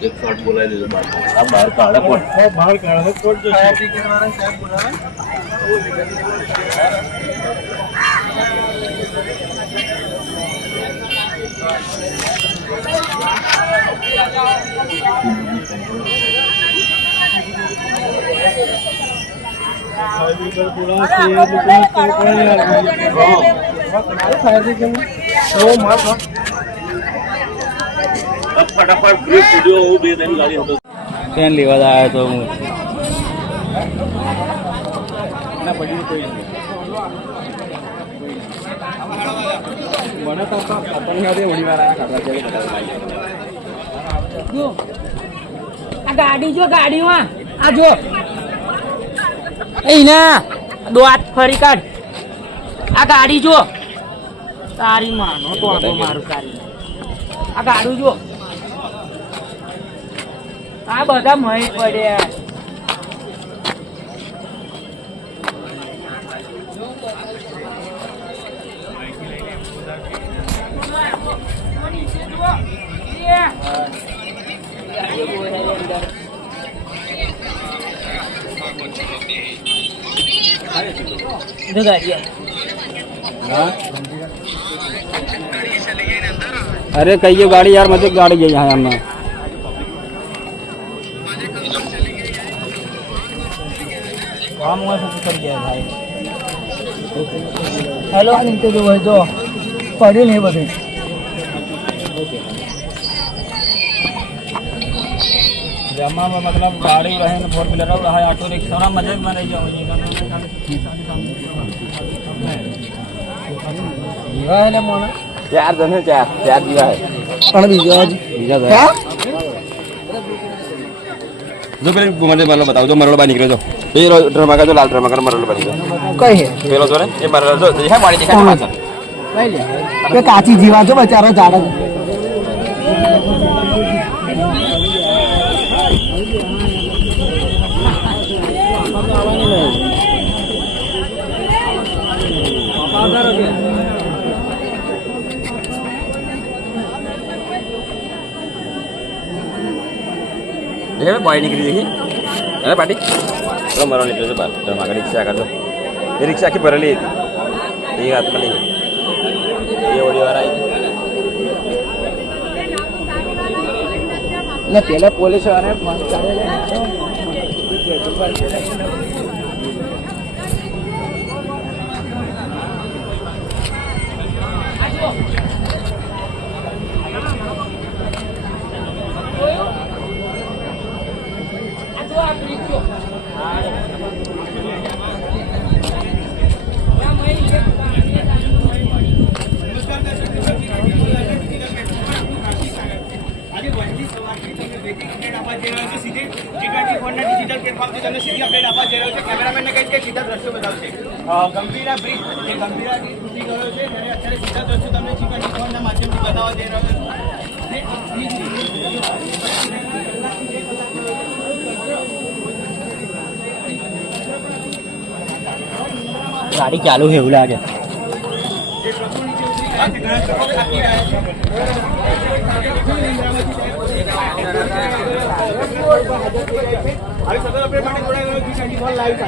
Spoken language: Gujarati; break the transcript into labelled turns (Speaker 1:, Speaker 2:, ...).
Speaker 1: કાઢી દીધું બહાર. આ બહાર કાઢે કોણ
Speaker 2: બહાર કાઢે કોણ જશે
Speaker 1: ફટાફટ ફ્રી સ્ટુડિયો હું બે ત્રણ ગાડી હતો.
Speaker 3: પેન લેવા આવ્યો તો હું.
Speaker 4: જો. આ ગાડી જો ગાડીમાં આ જો. એ ના દોત ફરી કાઢ. આ ગાડી જો. તારી માનો તો મારું તારી આ ગાડું જો. આ બધા મહી પડ્યા જો ગાડી
Speaker 3: अरे कहिए गाड़ी यार मुझे गाड़ी है यहाँ हमें
Speaker 4: કામ હોય શું કરી જાય ભાઈ? હેલો નીકળી જવું હોય તો પડી નહીં બધું.
Speaker 3: જમવામાં મતલબ ગાડી રહે ને ફોર વ્હીલર રહે ઓટો રિક્ષાના મજા જ મરાઈ
Speaker 4: જાવ જીવા હે
Speaker 3: લે મોણા ચાર જણ ચાર ચાર જીવા
Speaker 4: પણ બીજો
Speaker 3: બીજા જો પેલી મને મરલો બતાવજો મરલો બહાર નીકળ્યો જો એ ડ્રમા કાજો લાલ ડ્રમા મરલો બની ગયો.
Speaker 4: કઈ
Speaker 3: પેલો જો એ મરલો જો
Speaker 4: દેખાય પાણી દેખાય કે કાચી જીવા છો બચારો જાડે. આવવાની નહીં
Speaker 2: એ બોય નીકળી દેખી અરે પાટી? ચલો મારો નીકળ્યો છે બહાર ચલો આગળ રિક્ષા આગળ એ રિક્ષા આખી ભરેલી હતી. એ વાત પણ એ ઓડીવાળા પેલા પોલીસવાળા ગંભીરા બ્રિજ જે ગંભીરા બ્રિજ તૂટી ગયો છે ત્યારે અત્યારે સીધા દ્રશ્યો તમને જી ટ્વેન્ટી ફોનના માધ્યમથી બતાવવા જઈ રહ્યો છે
Speaker 4: ગાડી ચાલુ છે એવું લાગે.
Speaker 2: લાઈવ